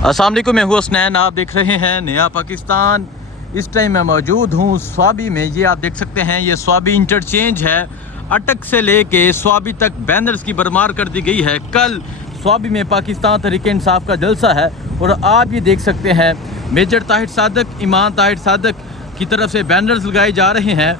अस्सलाम वालेकुम, मैं हूँ हसनैन। आप देख रहे हैं नया पाकिस्तान। इस टाइम मैं मौजूद हूँ स्वाबी में। ये आप देख सकते हैं, ये स्वाबी इंटरचेंज है। अटक से लेके स्वाबी तक बैनर्स की भरमार कर दी गई है। कल स्वाबी में पाकिस्तान तहरीक-ए-इंसाफ का जलसा है और आप ये देख सकते हैं मेजर ताहिर सादक, इमाम ताहिर सादक की तरफ से बैनर्स लगाए जा रहे हैं।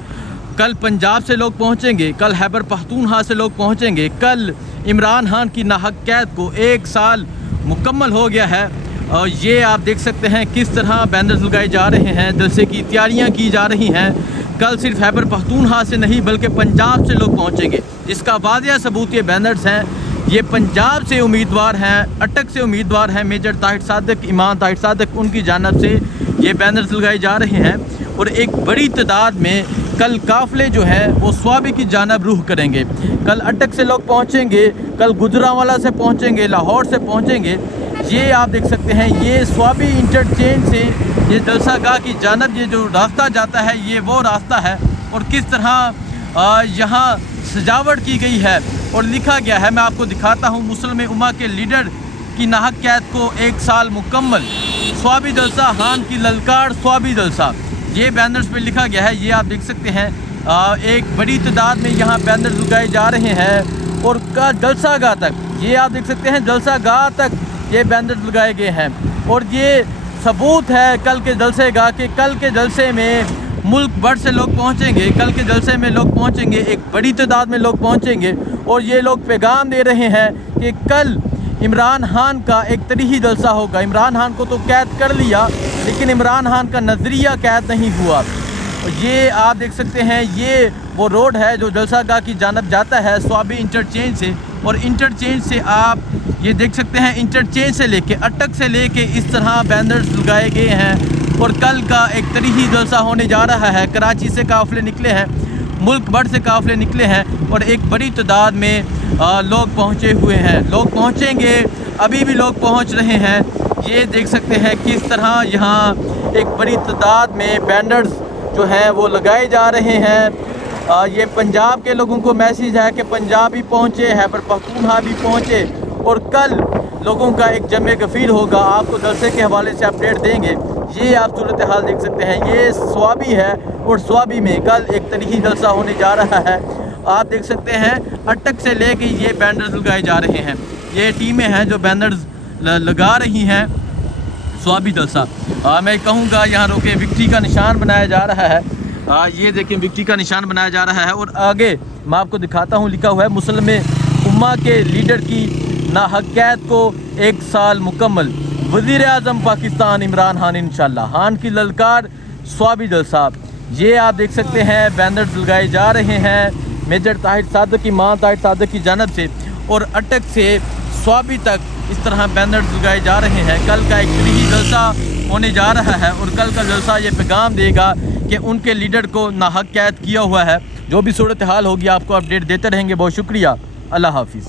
कल पंजाब से लोग पहुँचेंगे, कल खैबर पख्तूनख्वा से लोग पहुँचेंगे। कल इमरान खान की नाहक कैद को 1 साल मुकम्मल हो गया है। और ये आप देख सकते हैं किस तरह बैनर्स लगाए जा रहे हैं, जलसे की तैयारियां की जा रही हैं। कल सिर्फ खैबर पख्तूनख्वा से नहीं बल्कि पंजाब से लोग पहुंचेंगे, जिसका वाज़ेह सबूत ये बैनर्स हैं। ये पंजाब से उम्मीदवार हैं, अटक से उम्मीदवार हैं मेजर ताहिर सादक, इमाम ताहिर सादक, उनकी जानिब से ये बैनर्स लगाए जा रहे हैं। और एक बड़ी तादाद में कल काफ़िले जो है वो स्वाबी की जानिब रुख करेंगे। कल अटक से लोग पहुँचेंगे, कल गुजरांवाला से पहुँचेंगे, लाहौर से पहुँचेंगे। ये आप देख सकते हैं, ये स्वाबी इंटरचेंज से ये जलसा गाह की जानिब ये जो रास्ता जाता है, ये वो रास्ता है। और किस तरह यहाँ सजावट की गई है और लिखा गया है, मैं आपको दिखाता हूँ। मुस्लिम उम्मा के लीडर की नाहक कैद को 1 साल मुकम्मल, स्वाबी जलसा, खान की ललकार स्वाबी जलसा, ये बैनर्स पे लिखा गया है। ये आप देख सकते हैं, एक बड़ी तादाद में यहाँ बैनर्स लगाए जा रहे हैं। और का जलसा गाह तक, ये आप देख सकते हैं, जलसा गाह तक ये बैनर्स लगाए गए हैं। और ये सबूत है कल के जलसे गाह के। कल के जलसे में मुल्क भर से लोग पहुंचेंगे, कल के जलसे में लोग पहुंचेंगे, एक बड़ी तादाद में लोग पहुंचेंगे। और ये लोग पैगाम दे रहे हैं कि कल इमरान खान का एक तरीही जलसा होगा। इमरान खान को तो कैद कर लिया, लेकिन इमरान खान का नज़रिया कैद नहीं हुआ। ये आप देख सकते हैं, ये वो रोड है जो जलसा गाह की जानिब जाता है स्वाबी इंटरचेंज से। और इंटरचेंज से आप ये देख सकते हैं, इंटरचेंज से लेके अटक से लेके इस तरह बैनर्स लगाए गए हैं। और कल का एक तरीही जलसा होने जा रहा है। कराची से काफ़िले निकले हैं, मुल्क भर से काफ़िले निकले हैं और एक बड़ी तादाद में लोग पहुँचे हुए हैं। लोग पहुँचेंगे, अभी भी लोग पहुँच रहे हैं। ये देख सकते हैं किस तरह यहाँ एक बड़ी तादाद में बैनर्स जो हैं वो लगाए जा रहे हैं। ये पंजाब के लोगों को मैसेज है कि पंजाब भी पहुँचे, खैबर पख्तूनख्वा भी पहुँचे। और कल लोगों का एक जमे गफीर होगा। आपको जलसे के हवाले से अपडेट देंगे। ये आप सूरत हाल देख सकते हैं, ये स्वाबी है और स्वाबी में कल एक तरीही जलसा होने जा रहा है। आप देख सकते हैं, अटक से लेके ये बैनर्स लगाए जा रहे हैं। ये टीमें हैं जो बैनर्स लगा रही हैं स्वाबी जलसा। मैं कहूँगा यहाँ रोके विक्ट्री का निशान बनाया जा रहा है। ये देखें, विक्ट्री का निशान बनाया जा रहा है। और आगे मैं आपको दिखाता हूँ, लिखा हुआ है मुस्लिम उम्मा के लीडर की नाहक कैद को 1 साल मुकम्मल, वज़ीर आज़म पाकिस्तान इमरान खान इंशाअल्लाह, खान की ललकार स्वाबी जलसा। ये आप देख सकते हैं बैनर्स लगाए जा रहे हैं मेजर ताहिर सादक, इमाम ताहिर सादक की जानिब से। और अटक से स्वाबी तक इस तरह बैनर्स लगाए जा रहे हैं। कल का एक तरीही जलसा होने जा रहा है और कल का जलसा ये पैगाम देगा कि उनके लीडर को नाहक कैद किया हुआ है। जो भी सूरत हाल होगी आपको अपडेट देते रहेंगे। बहुत शुक्रिया, अल्लाह हाफिज़।